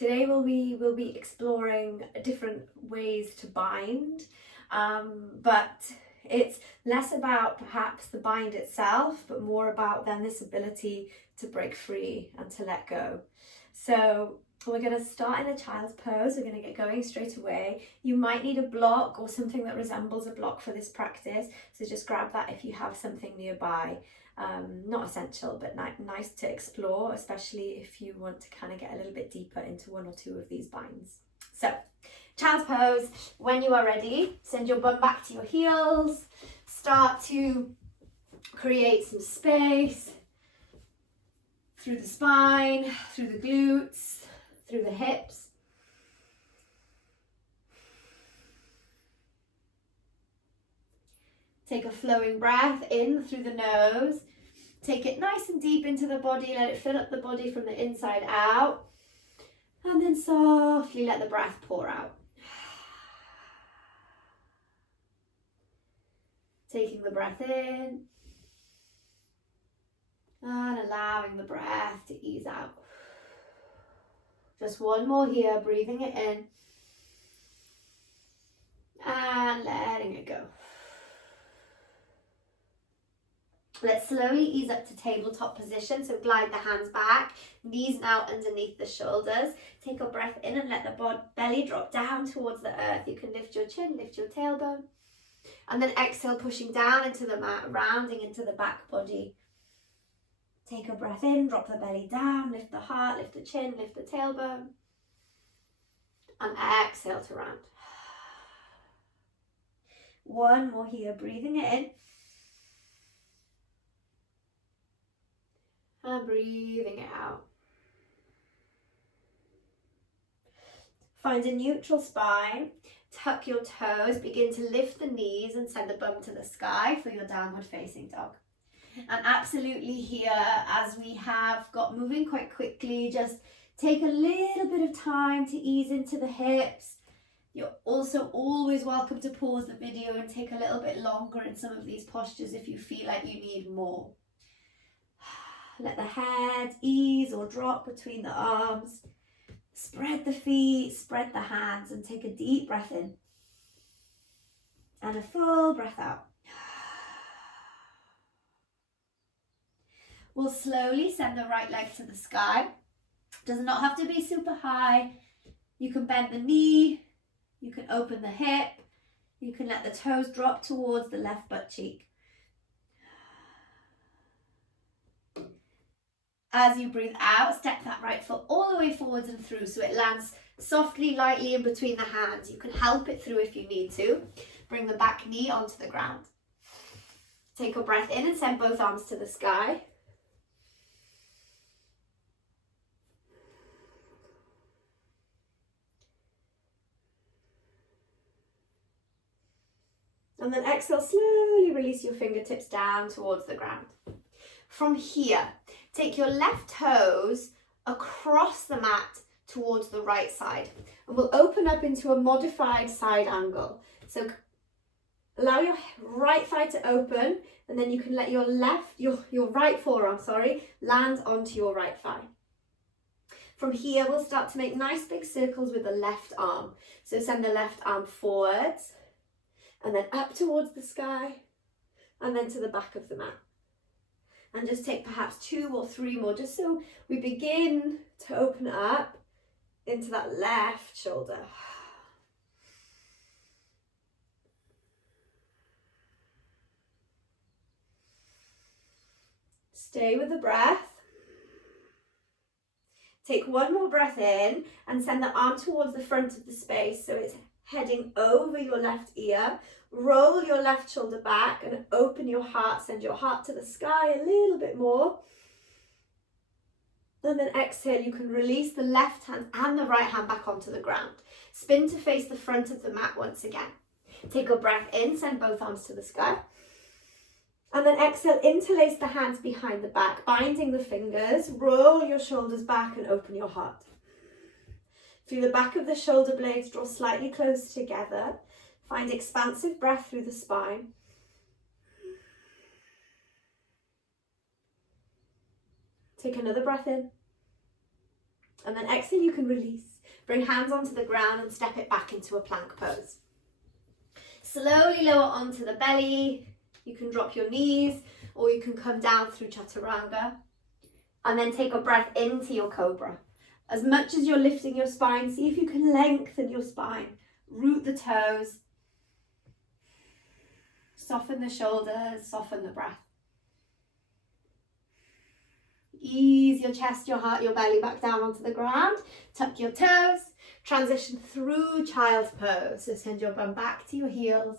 Today we'll be exploring different ways to bind, but it's less about perhaps the bind itself, but more about then this ability to break free and to let go. So we're going to start in a child's pose. We're going to get going straight away. You might need a block or something that resembles a block for this practice, so just grab that if you have something nearby. Not essential, but nice to explore, especially if you want to kind of get a little bit deeper into one or two of these binds. So, child's pose. When you are ready, send your bum back to your heels. Start to create some space through the spine, through the glutes, through the hips. Take a flowing breath in through the nose. Take it nice and deep into the body. Let it fill up the body from the inside out. And then softly let the breath pour out. Taking the breath in. And allowing the breath to ease out. Just one more here, breathing it in. And letting it go. Let's slowly ease up to tabletop position. So glide the hands back, knees now underneath the shoulders. Take a breath in and let the belly drop down towards the earth. You can lift your chin, lift your tailbone. And then exhale, pushing down into the mat, rounding into the back body. Take a breath in, drop the belly down, lift the heart, lift the chin, lift the tailbone. And exhale to round. One more here, breathing it in. And breathing it out. Find a neutral spine. Tuck your toes. Begin to lift the knees and send the bum to the sky for your downward facing dog. And absolutely here, as we have got moving quite quickly, just take a little bit of time to ease into the hips. You're also always welcome to pause the video and take a little bit longer in some of these postures if you feel like you need more. Let the head ease or drop between the arms. Spread the feet, spread the hands, and take a deep breath in. And a full breath out. We'll slowly send the right leg to the sky. Does not have to be super high. You can bend the knee. You can open the hip. You can let the toes drop towards the left butt cheek. As you breathe out, step that right foot all the way forwards and through so it lands softly, lightly in between the hands. You can help it through if you need to. Bring the back knee onto the ground. Take a breath in and send both arms to the sky. And then exhale, slowly release your fingertips down towards the ground. From here, take your left toes across the mat towards the right side. And we'll open up into a modified side angle. So allow your right thigh to open, and then you can let your right forearm, land onto your right thigh. From here, we'll start to make nice big circles with the left arm. So send the left arm forwards, and then up towards the sky, and then to the back of the mat. And just take perhaps 2 or 3 more, just so we begin to open up into that left shoulder. Stay with the breath. Take one more breath in and send the arm towards the front of the space so it's heading over your left ear. Roll your left shoulder back and open your heart. Send your heart to the sky a little bit more. And then exhale, you can release the left hand and the right hand back onto the ground. Spin to face the front of the mat once again. Take a breath in, send both arms to the sky. And then exhale, interlace the hands behind the back, binding the fingers. Roll your shoulders back and open your heart. Feel the back of the shoulder blades draw slightly closer together. Find expansive breath through the spine. Take another breath in. And then exhale, you can release. Bring hands onto the ground and step it back into a plank pose. Slowly lower onto the belly. You can drop your knees or you can come down through chaturanga. And then take a breath into your cobra. As much as you're lifting your spine, see if you can lengthen your spine. Root the toes. Soften the shoulders, soften the breath. Ease your chest, your heart, your belly back down onto the ground. Tuck your toes. Transition through child's pose. So send your bum back to your heels.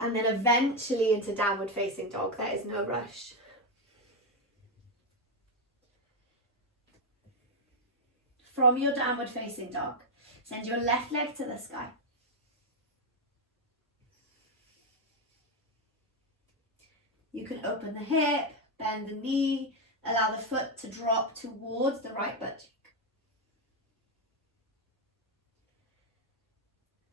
And then eventually into downward facing dog. There is no rush. From your downward facing dog, send your left leg to the sky. You can open the hip, bend the knee, allow the foot to drop towards the right butt cheek.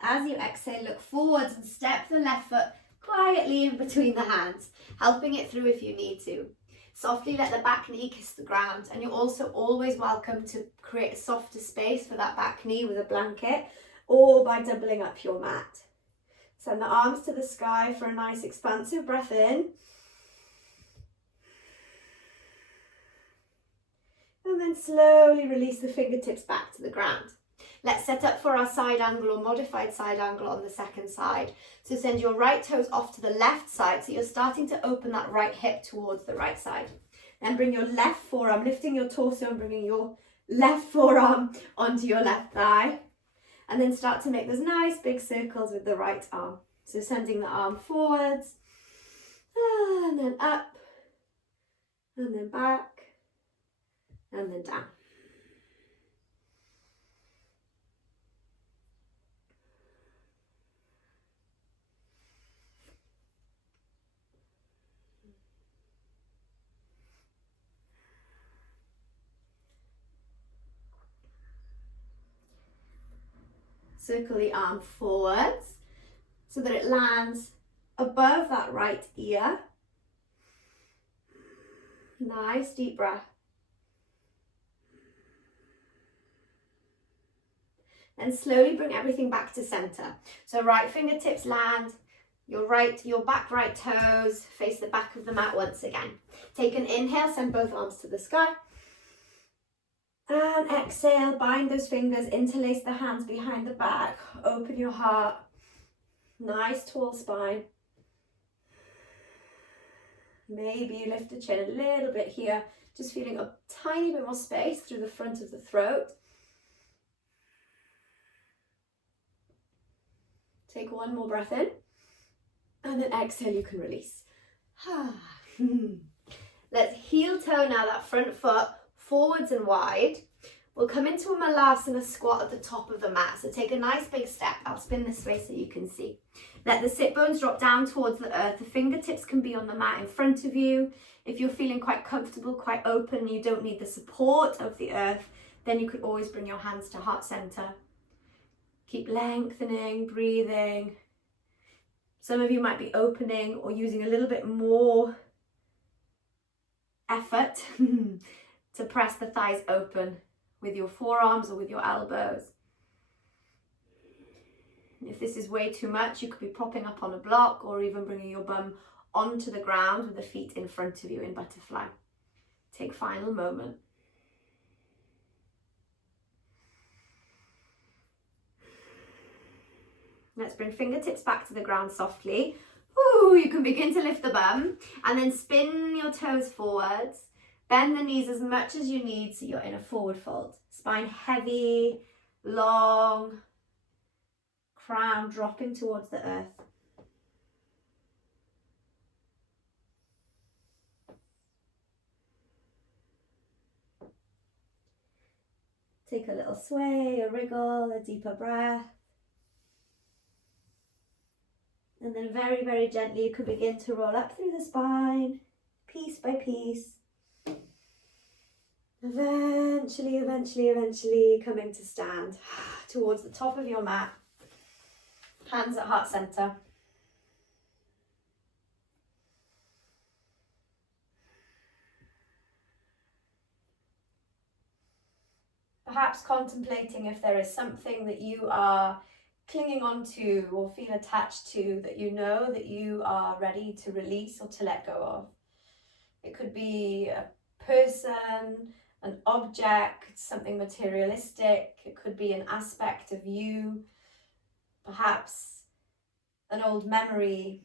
As you exhale, look forwards and step the left foot quietly in between the hands, helping it through if you need to. Softly let the back knee kiss the ground, and you're also always welcome to create a softer space for that back knee with a blanket or by doubling up your mat. Send the arms to the sky for a nice expansive breath in. And then slowly release the fingertips back to the ground. Let's set up for our side angle or modified side angle on the second side. So send your right toes off to the left side. So you're starting to open that right hip towards the right side. Then bring your left forearm, lifting your torso and bringing your left forearm onto your left thigh. And then start to make those nice big circles with the right arm. So sending the arm forwards and then up and then back and then down. Circle the arm forwards so that it lands above that right ear. Nice deep breath. And slowly bring everything back to center. So right fingertips land, your back right toes face the back of the mat once again. Take an inhale, send both arms to the sky. And exhale, bind those fingers, interlace the hands behind the back, open your heart, nice tall spine. Maybe you lift the chin a little bit here, just feeling a tiny bit more space through the front of the throat. Take one more breath in, and then exhale, you can release. Let's heel toe now that front foot forwards and wide. We'll come into a malasana squat at the top of the mat. So take a nice big step. I'll spin this way so you can see. Let the sit bones drop down towards the earth. The fingertips can be on the mat in front of you. If you're feeling quite comfortable, quite open, you don't need the support of the earth, then you could always bring your hands to heart center. Keep lengthening, breathing. Some of you might be opening or using a little bit more effort to press the thighs open with your forearms or with your elbows. If this is way too much, you could be propping up on a block or even bringing your bum onto the ground with the feet in front of you in butterfly. Take final moment. Let's bring fingertips back to the ground softly. Ooh, you can begin to lift the bum and then spin your toes forwards. Bend the knees as much as you need so you're in a forward fold. Spine heavy, long, crown dropping towards the earth. Take a little sway, a wriggle, a deeper breath. And then very, very gently you can begin to roll up through the spine, piece by piece. Eventually coming to stand towards the top of your mat. Hands at heart center. perhaps contemplating if there is something that you are clinging on to or feel attached to that you know that you are ready to release or to let go of. It could be a person, an object, something materialistic. It could be an aspect of you, perhaps an old memory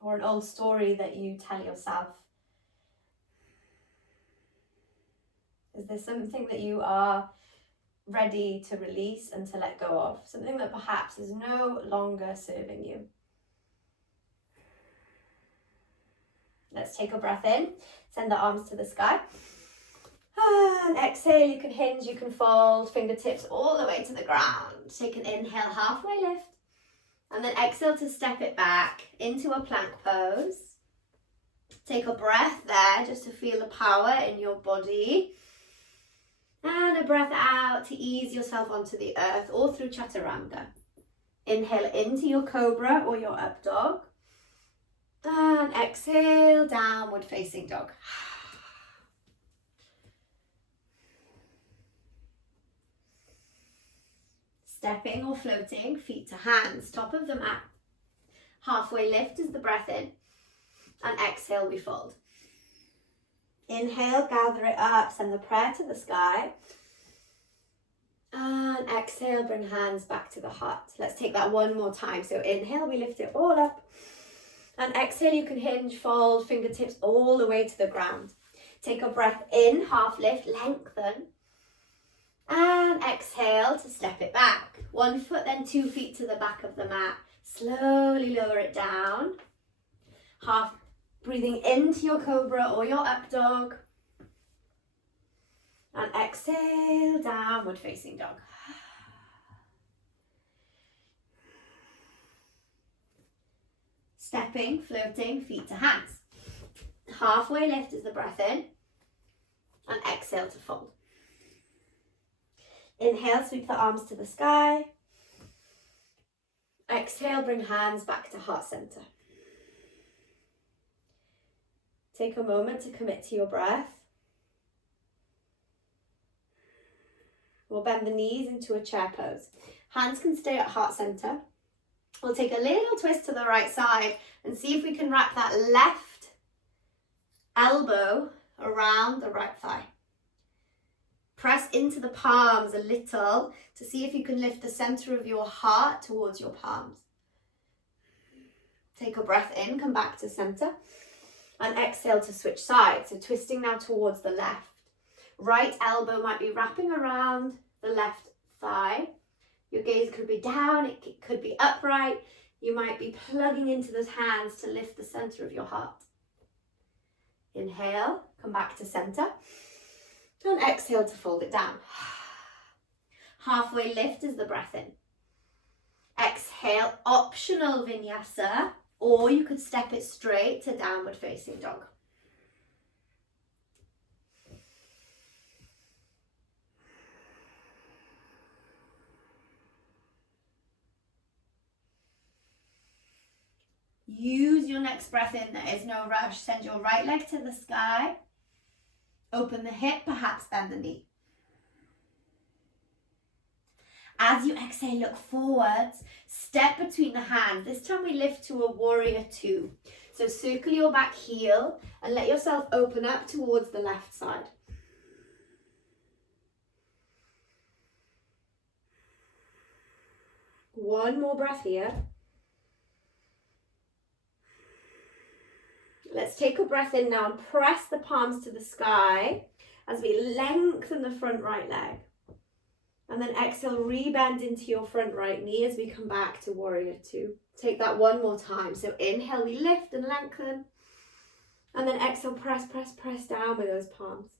or an old story that you tell yourself. Is there something that you are ready to release and to let go of? Something that perhaps is no longer serving you. Let's take a breath in. Send the arms to the sky. And exhale, you can hinge, you can fold, fingertips all the way to the ground. Take an inhale, halfway lift. And then exhale to step it back into a plank pose. Take a breath there just to feel the power in your body. And a breath out to ease yourself onto the earth, all through chaturanga. Inhale into your cobra or your up dog. And exhale, downward facing dog. Stepping or floating, feet to hands, top of the mat. Halfway lift is the breath in. And exhale, we fold. Inhale, gather it up, send the prayer to the sky. And exhale, bring hands back to the heart. Let's take that one more time. So inhale, we lift it all up. And exhale, you can hinge, fold, fingertips all the way to the ground. Take a breath in, half lift, lengthen. And exhale to step it back. 1 foot, then 2 feet to the back of the mat. Slowly lower it down. Half breathing into your cobra or your up dog. And exhale, downward facing dog. Stepping, floating, feet to hands. Halfway lift is the breath in. And exhale to fold. Inhale, sweep the arms to the sky. Exhale, bring hands back to heart center. Take a moment to commit to your breath. We'll bend the knees into a chair pose. Hands can stay at heart center. We'll take a little twist to the right side and see if we can wrap that left elbow around the right thigh. Press into the palms a little to see if you can lift the center of your heart towards your palms. Take a breath in, come back to center. And exhale to switch sides. So twisting now towards the left. Right elbow might be wrapping around the left thigh. Your gaze could be down, it could be upright. You might be plugging into those hands to lift the center of your heart. Inhale, come back to center. And exhale to fold it down. Halfway lift is the breath in. Exhale, optional vinyasa, or you could step it straight to downward facing dog. Use your next breath in, there is no rush. Send your right leg to the sky. Open the hip, perhaps bend the knee. As you exhale, look forwards, step between the hands. This time we lift to a warrior two. So circle your back heel and let yourself open up towards the left side. One more breath here. Let's take a breath in now and press the palms to the sky as we lengthen the front right leg. And then exhale, rebend into your front right knee as we come back to warrior two. Take that one more time. So inhale, we lift and lengthen. And then exhale, press, press, press down with those palms.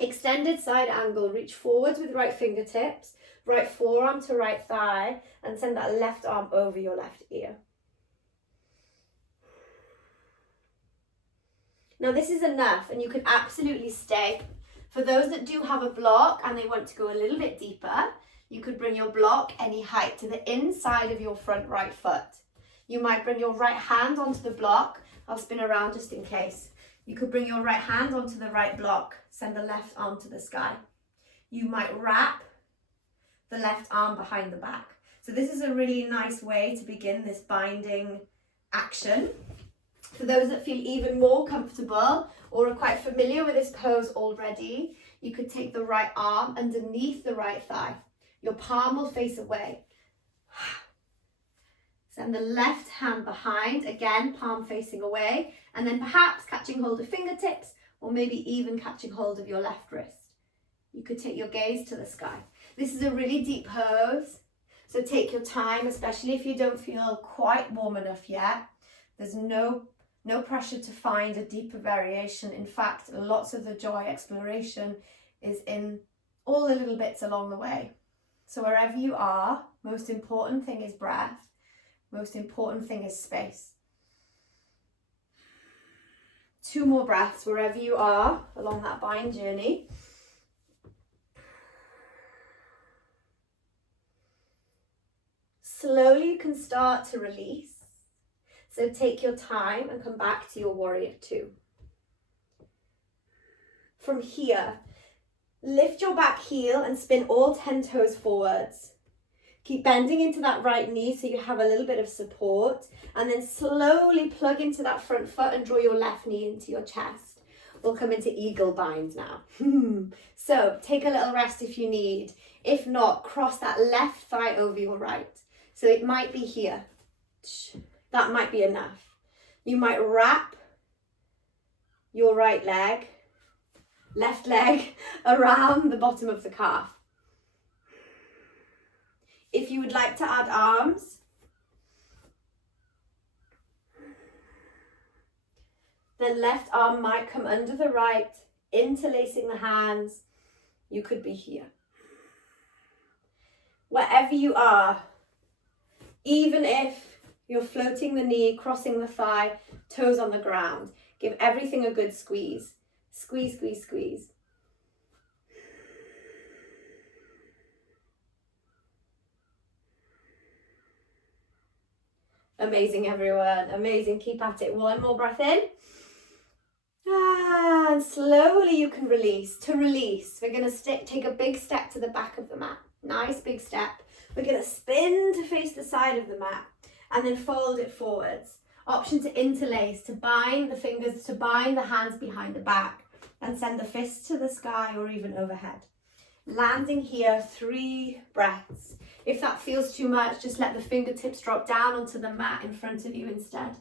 Extended side angle, reach forwards with right fingertips, right forearm to right thigh, and send that left arm over your left ear. Now this is enough and you can absolutely stay. For those that do have a block and they want to go a little bit deeper, you could bring your block any height to the inside of your front right foot. You might bring your right hand onto the block. I'll spin around just in case. You could bring your right hand onto the right block, send the left arm to the sky. You might wrap the left arm behind the back. So this is a really nice way to begin this binding action. For those that feel even more comfortable or are quite familiar with this pose already, you could take the right arm underneath the right thigh. Your palm will face away. Send the left hand behind, again, palm facing away, and then perhaps catching hold of fingertips or maybe even catching hold of your left wrist. You could take your gaze to the sky. This is a really deep pose, so take your time, especially if you don't feel quite warm enough yet. There's no pressure to find a deeper variation. In fact, lots of the joy exploration is in all the little bits along the way. So wherever you are, most important thing is breath. Most important thing is space. 2 more breaths wherever you are along that bind journey. Slowly you can start to release. So take your time and come back to your warrior 2. From here, lift your back heel and spin all 10 toes forwards. Keep bending into that right knee so you have a little bit of support, and then slowly plug into that front foot and draw your left knee into your chest. We'll come into eagle bind now. So take a little rest if you need. If not, cross that left thigh over your right. So it might be here. That might be enough. You might wrap your right leg, left leg around the bottom of the calf. If you would like to add arms, the left arm might come under the right, interlacing the hands. You could be here. Wherever you are, even if you're floating the knee, crossing the thigh, toes on the ground, give everything a good squeeze. Squeeze, squeeze, squeeze. Amazing, everyone. Amazing. Keep at it. 1 more breath in. And slowly you can release. To release, we're going to take a big step to the back of the mat. Nice big step. We're going to spin to face the side of the mat and then fold it forwards. Option to interlace, to bind the fingers, to bind the hands behind the back and send the fists to the sky or even overhead. Landing here, 3 breaths. If that feels too much, just let the fingertips drop down onto the mat in front of you instead.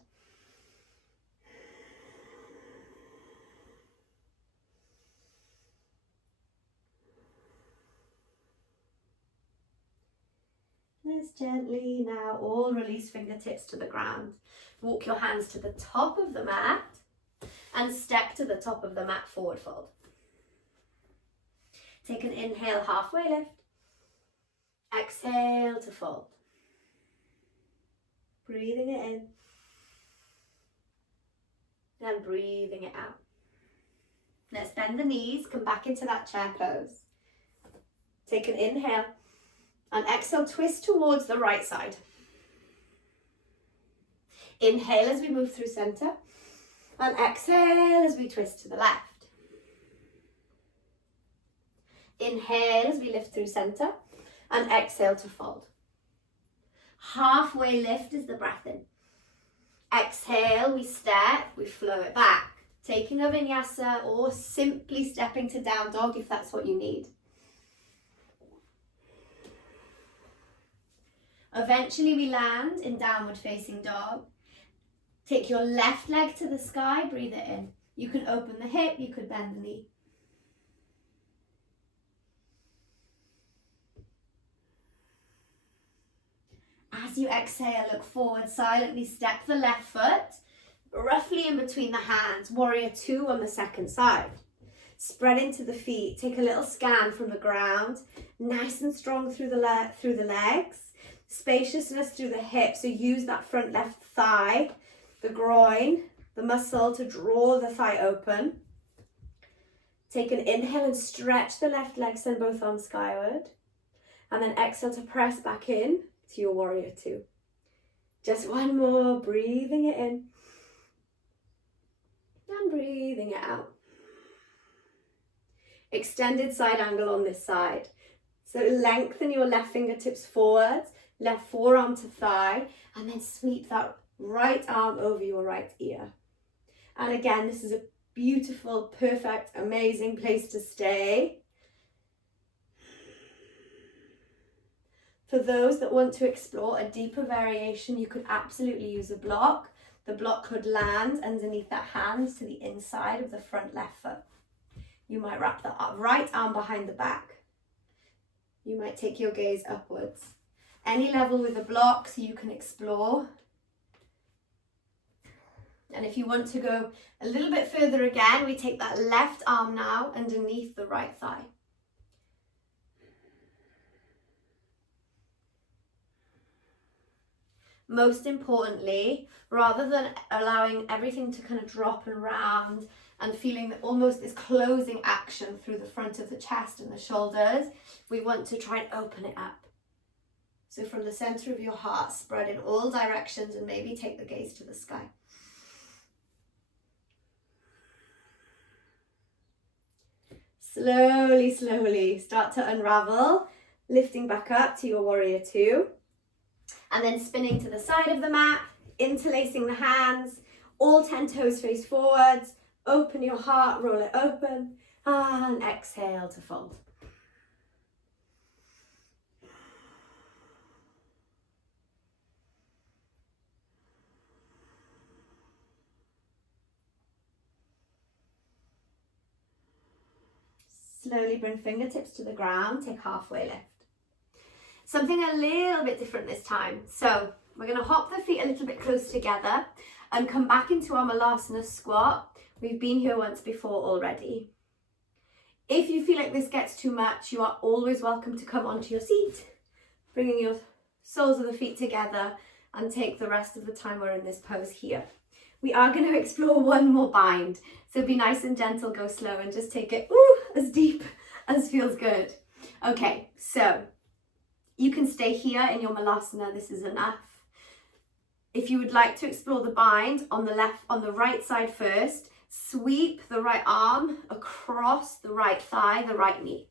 Let's gently now all release fingertips to the ground. Walk your hands to the top of the mat and step to the top of the mat, forward fold. Take an inhale, halfway lift. Exhale to fold. Breathing it in and breathing it out. Let's bend the knees, come back into that chair pose. Take an inhale and exhale, twist towards the right side. Inhale as we move through center and exhale as we twist to the left. Inhale as we lift through center and exhale to fold. Halfway lift is the breath in. Exhale, we step, we flow it back. Taking a vinyasa or simply stepping to down dog if that's what you need. Eventually we land in downward facing dog. Take your left leg to the sky, breathe it in. You can open the hip, you could bend the knee. As you exhale, look forward, silently step the left foot, roughly in between the hands, warrior 2 on the second side. Spread into the feet, take a little scan from the ground, nice and strong through the legs, spaciousness through the hips, so use that front left thigh, the groin, the muscle to draw the thigh open. Take an inhale and stretch the left leg, send both arms skyward, and then exhale to press back in to your warrior 2. Just 1 more, breathing it in and breathing it out. Extended side angle on this side. So lengthen your left fingertips forwards, left forearm to thigh, and then sweep that right arm over your right ear. And again, this is a beautiful, perfect, amazing place to stay. For those that want to explore a deeper variation, you could absolutely use a block. The block could land underneath that hand to the inside of the front left foot. You might wrap the right arm behind the back. You might take your gaze upwards. Any level with a block so you can explore. And if you want to go a little bit further again, we take that left arm now underneath the right thigh. Most importantly, rather than allowing everything to kind of drop around and feeling that almost this closing action through the front of the chest and the shoulders, we want to try and open it up. So from the center of your heart, spread in all directions and maybe take the gaze to the sky. Slowly, slowly start to unravel, lifting back up to your warrior two. And then spinning to the side of the mat, interlacing the hands, all 10 toes face forwards, open your heart, roll it open, and exhale to fold. Slowly bring fingertips to the ground, take halfway lift. Something a little bit different this time. So we're going to hop the feet a little bit close together and come back into our Malasana squat. We've been here once before already. If you feel like this gets too much, you are always welcome to come onto your seat, bringing your soles of the feet together, and take the rest of the time we're in this pose here. We are going to explore one more bind. So be nice and gentle, go slow, and just take it as deep as feels good. Okay, so you can stay here in your Malasana, this is enough. If you would like to explore the bind on the right side first, sweep the right arm across the right thigh, the right knee.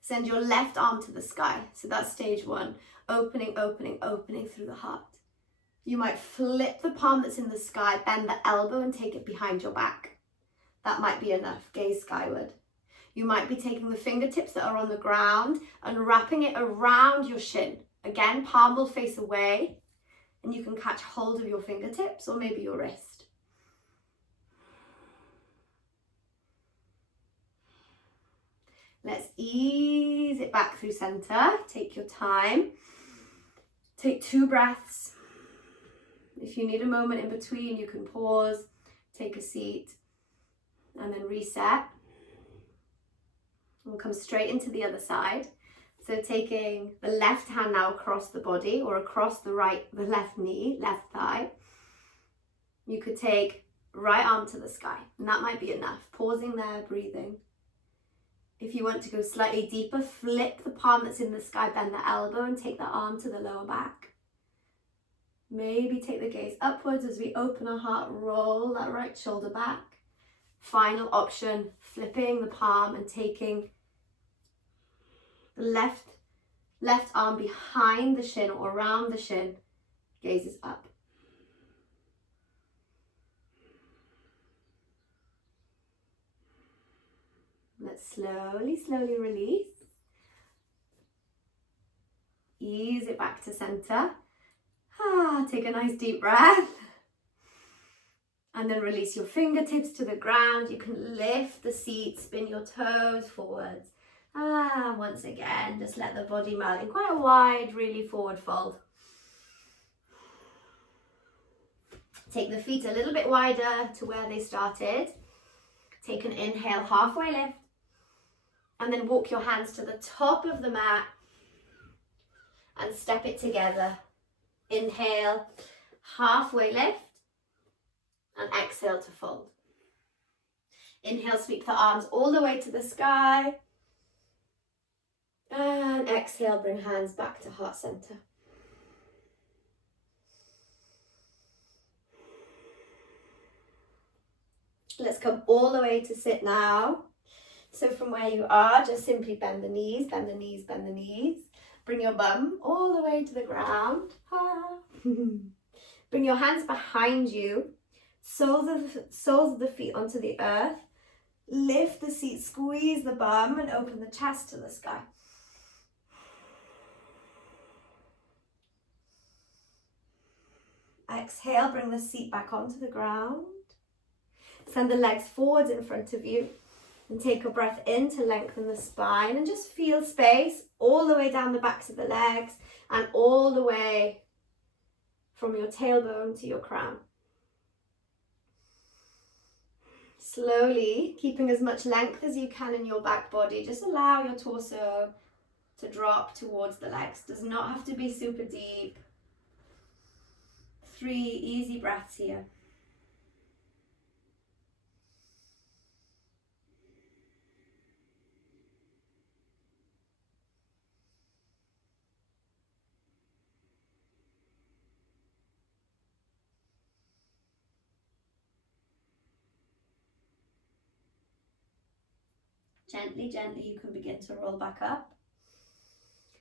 Send your left arm to the sky. So that's stage one, opening, opening, opening through the heart. You might flip the palm that's in the sky, bend the elbow and take it behind your back. That might be enough, gaze skyward. You might be taking the fingertips that are on the ground and wrapping it around your shin. Again, palm will face away and you can catch hold of your fingertips or maybe your wrist. Let's ease it back through center. Take your time. Take 2 breaths. If you need a moment in between, you can pause, take a seat, and then reset. We'll come straight into the other side. So taking the left hand now across the body or across the left knee, left thigh. You could take right arm to the sky, and that might be enough. Pausing there, breathing. If you want to go slightly deeper, flip the palm that's in the sky, bend the elbow and take the arm to the lower back. Maybe take the gaze upwards as we open our heart, roll that right shoulder back. Final option, flipping the palm and taking the left arm behind the shin or around the shin, gazes up. Let's slowly, slowly release. Ease it back to center. Take a nice deep breath. And then release your fingertips to the ground. You can lift the seat, spin your toes forwards. Once again, just let the body melt in quite a wide, really forward fold. Take the feet a little bit wider to where they started. Take an inhale, halfway lift. And then walk your hands to the top of the mat and step it together. Inhale, halfway lift. And exhale to fold. Inhale, sweep the arms all the way to the sky. And exhale, bring hands back to heart center. Let's come all the way to sit now. So from where you are, just simply bend the knees, bend the knees, bend the knees. Bring your bum all the way to the ground. Bring your hands behind you, soles of the feet onto the earth. Lift the seat, squeeze the bum and open the chest to the sky. Exhale, bring the seat back onto the ground. Send the legs forwards in front of you and take a breath in to lengthen the spine and just feel space all the way down the backs of the legs and all the way from your tailbone to your crown. Slowly, keeping as much length as you can in your back body, just allow your torso to drop towards the legs. Does not have to be super deep. 3 easy breaths here. Gently, gently, you can begin to roll back up.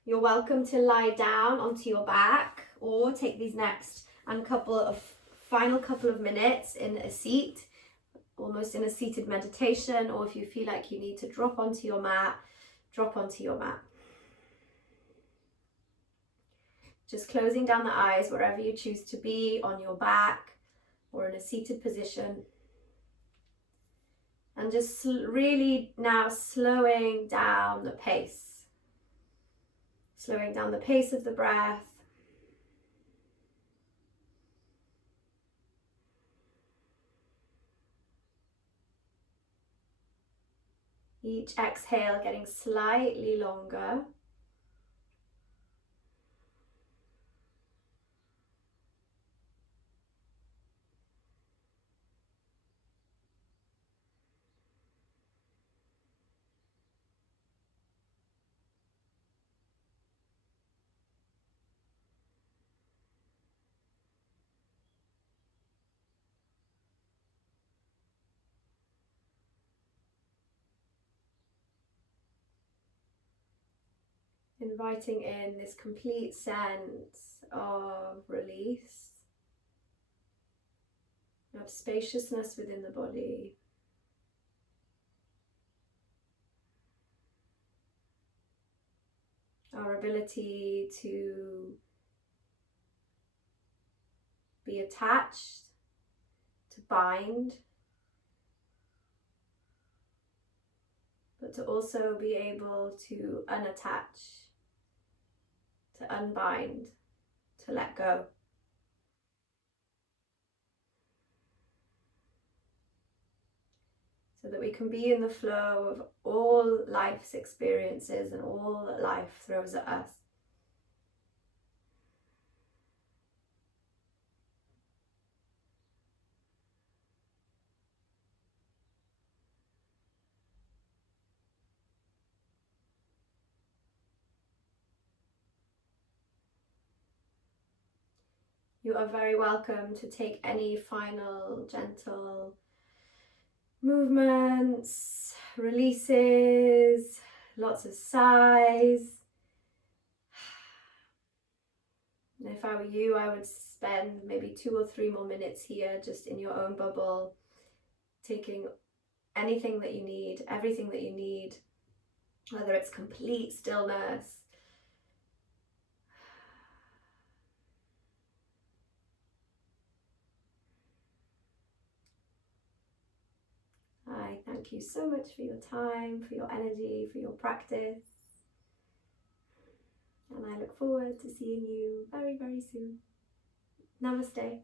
You're welcome to lie down onto your back or take these next and final couple of minutes in a seat, almost in a seated meditation, or if you feel like you need to drop onto your mat, drop onto your mat. Just closing down the eyes wherever you choose to be, on your back or in a seated position. And just really now slowing down the pace. Slowing down the pace of the breath. Each exhale getting slightly longer. Inviting in this complete sense of release, of spaciousness within the body. Our ability to be attached, to bind, but to also be able to unattach, to unbind, to let go. So that we can be in the flow of all life's experiences and all that life throws at us. You are very welcome to take any final gentle movements, releases, lots of sighs. And if I were you, I would spend maybe 2 or 3 more minutes here just in your own bubble, taking anything that you need, everything that you need, whether it's complete stillness, I thank you so much for your time, for your energy, for your practice. And I look forward to seeing you very, very soon. Namaste.